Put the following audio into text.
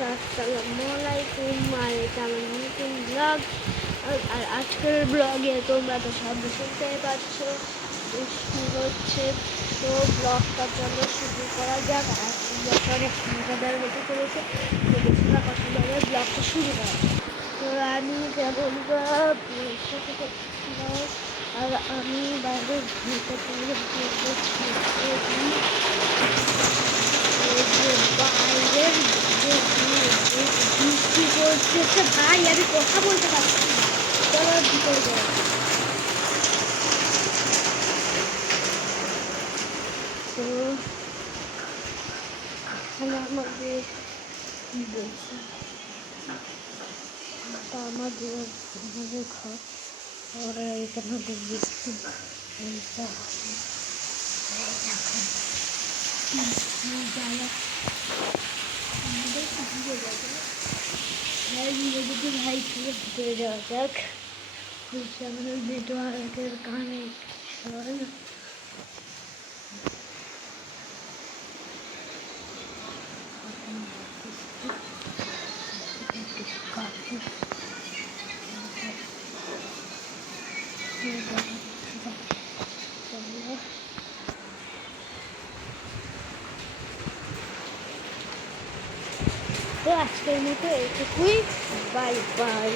আসসালামু আলাইকুম, আর এটা আমার নতুন ব্লগ। আর আজকের ব্লগে তোমরা তো শব্দ শুনতেই পাচ্ছ, বৃষ্টি হচ্ছে। তো ব্লগটা চলো শুরু করা যাক। আর ব্লগটা অনেক মজাদার হতে চলেছে, তো বেশি না কথা বলে ব্লগটা শুরু করা যাক। তো আমি যেমন আর আমি বাইরে ঘুরতে বাইরের যে বৃষ্টি পড়ছে ভাই, আমি কথা বলতে পারছি না। চলো ভিতরে যাই। তো এখানে আমাদের কি বলছে, আমাদের ঘর। আর এখানে আমাদের বৃষ্টি ভাই থেকে ভিতরে যাওয়া যাক। আমাদের নেটওয়ার্কের কানেকশন তো আজকের মতো এইটুকুই। Bye bye.